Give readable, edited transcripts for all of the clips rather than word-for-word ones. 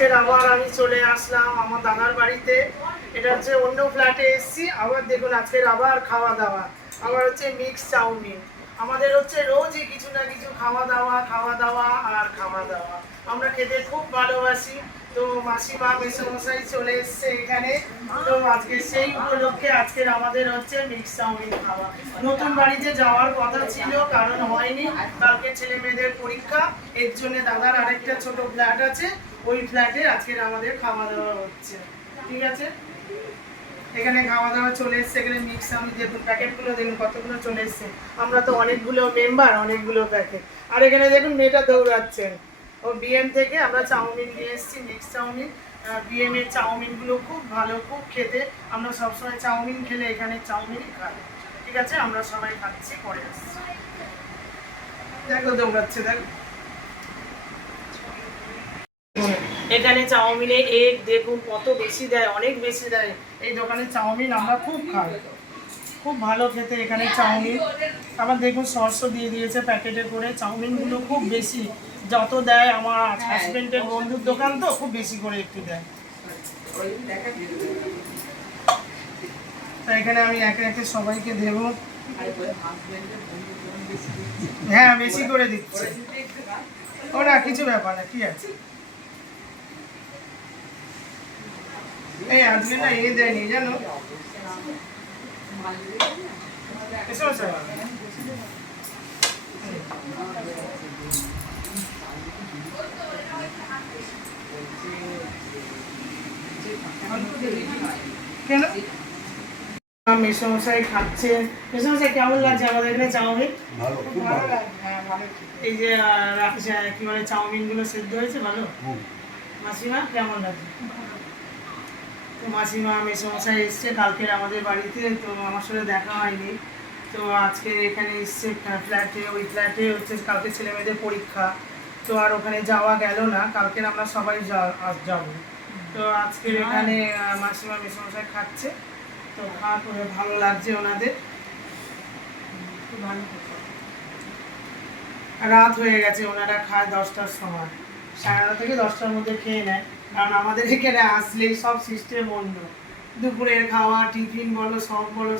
আজকের আবার আমি চলে আসলাম আমার দাদার বাড়িতে। এটা হচ্ছে অন্য ফ্ল্যাটে এসেছি। আবার দেখুন আজকের আবার খাওয়া দাওয়া, আবার হচ্ছে মিক্স চাউমিন। আমাদের হচ্ছে রোজই কিছু না কিছু খাওয়া দাওয়া আর খাওয়া দাওয়া। আমরা খেতে খুব ভালোবাসি। তো মাসিমা মেসোমশাই চলে এসছে এখানে। তো আজকে সেই উপলক্ষে আজকের আমাদের হচ্ছে মিক্স চাউমিন খাওয়া। নতুন বাড়িতে যাওয়ার কথা ছিল, কারণ হয়নি, কালকে ছেলে মেয়েদের পরীক্ষা। এর জন্য দাদার আরেকটা ছোট ফ্ল্যাট আছে, ওই ফ্ল্যাটে আজকের আমাদের খাওয়া দাওয়া হচ্ছে। ঠিক আছে, এখানে খাওয়া দাওয়া চলে এসছে। এখানে মিক্স চাউমিন দেখুন, প্যাকেটগুলো দেখুন কতগুলো চলে এসছে। আমরা তো অনেকগুলো মেম্বার, অনেকগুলো প্যাকেট। আর এখানে দেখুন মেয়েটা দৌড়াচ্ছেন, ও বিএম থেকে আমরা চাউমিন নিয়ে এসেছি, মিক্স চাউমিন। বিএম এর চাউমিনগুলো খুব ভালো, খুব খেতে। আমরা সবসময় চাউমিন খেলে এখানে চাউমিনই খাই। ঠিক আছে, আমরা সবাই খাচ্ছি, পরে আসছি। দেখো দৌড়াচ্ছে, দেখো। এখানে চাউমিনে এগ দেখুন কত বেশি দেয়, অনেক বেশি দেয়। এই দোকানে চাউমিন আমরা খুব খাই, খুব ভালো খেতে এখানে চাউমিন। আবার দেখুন সসও দিয়ে দিয়েছে প্যাকেটে করে। চাউমিনগুলো খুব বেশি, যত দেয় আমার হাজবেন্ডের বন্ধুর দোকান তো খুব বেশি করে একটু দেয়। তো এখানে আমি একে একে সবাইকে দেবো। হ্যাঁ, বেশি করে দিচ্ছে ওরা, কিছু ব্যাপার না, কি আছে। এই আজকে না এ দেয়নি জানো, কেন মেসমশাই খাচ্ছেন। মেসমশাই কেমন লাগছে আমাদের এখানে চাউমিন? এই যে কি বলে চাউমিন গুলো সেদ্ধ হয়েছে ভালো। মাসিমা কেমন লাগছে? তো মাসিমা মেসমশাই এসছে কালকে আমাদের বাড়িতে, তো আমার সাথে দেখা হয়নি। তো আজকে এখানে এসছে ফ্ল্যাটে, ওই ফ্ল্যাটে হচ্ছে কালকে ছেলে মেয়েদের পরীক্ষা। তো আর ওখানে যাওয়া গেল না, কালকে আমরা সবাই যাব। তো আজকে এখানে মাসিমা মেসমশাই খাচ্ছে, তো খাওয়া করে ভালো লাগছে ওনাদের। রাত হয়ে গেছে, ওনারা খায় 10টার সময়, 9:30 থেকে 10টার মধ্যে খেয়ে নেয়। কারণ আমাদের এখানে আসলেই সব সিস্টেম অন্য, দুপুরের খাওয়া টিফিন বলো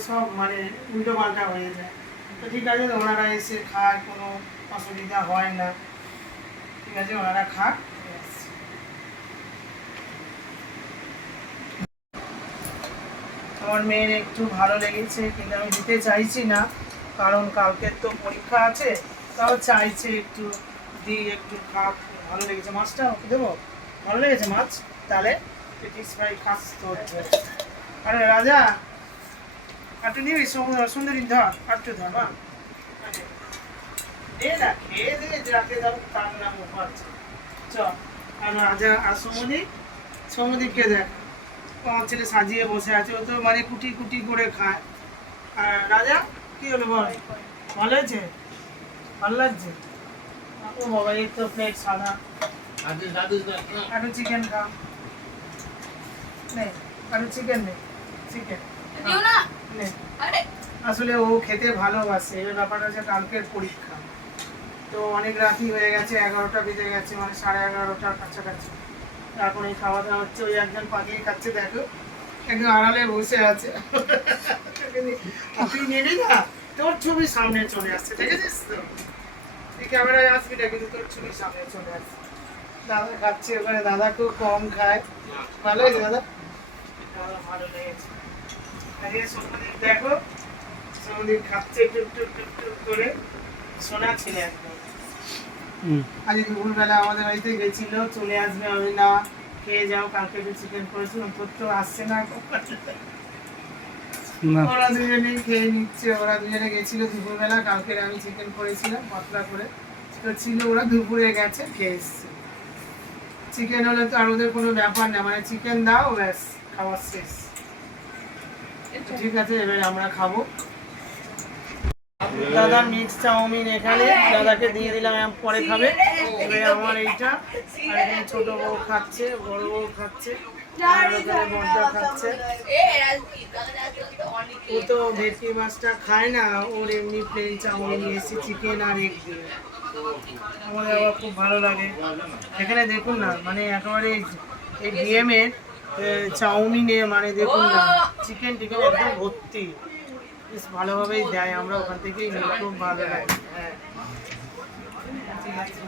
সব মানে উল্টো পাল্টা হয়ে যায়। তো ঠিক আছে, ওনারা এসে খায়, কোনো অসুবিধা হয় না। ঠিক আছে, ওনারা খাক। আমার মেয়ের একটু ভালো লেগেছে, কিন্তু আমি দিতে চাইছি না, কারণ কালকের তো পরীক্ষা আছে। তাও চাইছে একটু দিই, একটু খাক। ভালো লেগেছে মাছটা, ওকে দেবো। ভালো লেগেছে মাছ, তাহলে ফিশ ফ্রাই খাস তো হচ্ছে। আরে রাজা, একটু নিবি? সুন্দরী ধর, একটু ধর মা, দে না, খেয়ে দে, যাকে যাবো তার নাম আছে। চ, আর রাজা আর সমুদীপকে দেখ, আমার ছেলে সাজিয়ে বসে আছে, ও তো মানে কুটি কুটি করে খায়। আর রাজা কি হলো বল, ভালো হয়েছে? ভালো লাগছে? ও বাবা, এই তো প্লেট সাদা। একটু চিকেন খা, নেই একটু চিকেন নেই, চিকেন নেই। আসলে ও খেতে ভালোবাসে, এই ব্যাপারটা হচ্ছে কালকের পরীক্ষা। তো অনেক রাতই হয়ে গেছে, 11টা বেজে গেছে, মানে 11:30টার কাছাকাছি। এখন এই খাওয়া দাওয়া হচ্ছে। ওই একজন পাকিয়ে খাচ্ছে, দেখো একদম আড়ালে বসে আছে। তুই নেবি না, তোর ছবি সামনে চলে আসছে, দেখেছিস তো? এই ক্যামেরায় আসবি না, কিন্তু তোর ছবি সামনে চলে আসছে। দাদা খাচ্ছে ওখানে, দাদা খুব কম খায়। ভালো হয়েছে দাদা, ভালো লেগেছে। দেখো সমুদ্র খাচ্ছে টুক টুক টুক টুক করে, সোনা ছেলে একদম। আজ দুপুরবেলা আমাদের বাড়িতে গেছিল, চলে আসবে। আমি না, খেয়ে যাও, কালকে একটু চিকেন করেছিলাম, তোর তো আসছে না। ওরা দুজনেই খেয়ে নিচ্ছে, ওরা দুজনে গেছিল দুপুরবেলা। কালকে আমি চিকেন করেছিলাম পাতলা করে, তো ছিল, ওরা দুপুরে গেছে, খেয়ে এসছে। চিকেন হলে তো আর ওদের কোনো ব্যাপার না, মানে চিকেন দাও ব্যাস, খাওয়ার শেষ। ঠিক আছে, এবার আমরা খাবো। দাদা মিক্স চাউমিন এখানে দাদাকে দিয়ে দিলাম, পরে খাবে। এবার আমার এইটা, আর এখানে ছোট বউ খাচ্ছে, বড় বউ খাচ্ছে, আর ওখানে বড়দা খাচ্ছে। ও তো ভেটকি মাছটা খায় না, ওর এমনি প্লেন চাউমিন নিয়েছি চিকেন আর এগ দিয়ে। আমাদের আবার খুব ভালো লাগে। এখানে দেখুন না, মানে একেবারে এই ডিএমের চাউমিনে মানে দেখুন না, চিকেন টিকেন একদম ভর্তি, বেশ ভালোভাবেই দেয়, আমরা ওখান থেকেই নিই, খুব ভালো লাগে। হ্যাঁ ঠিক আছে।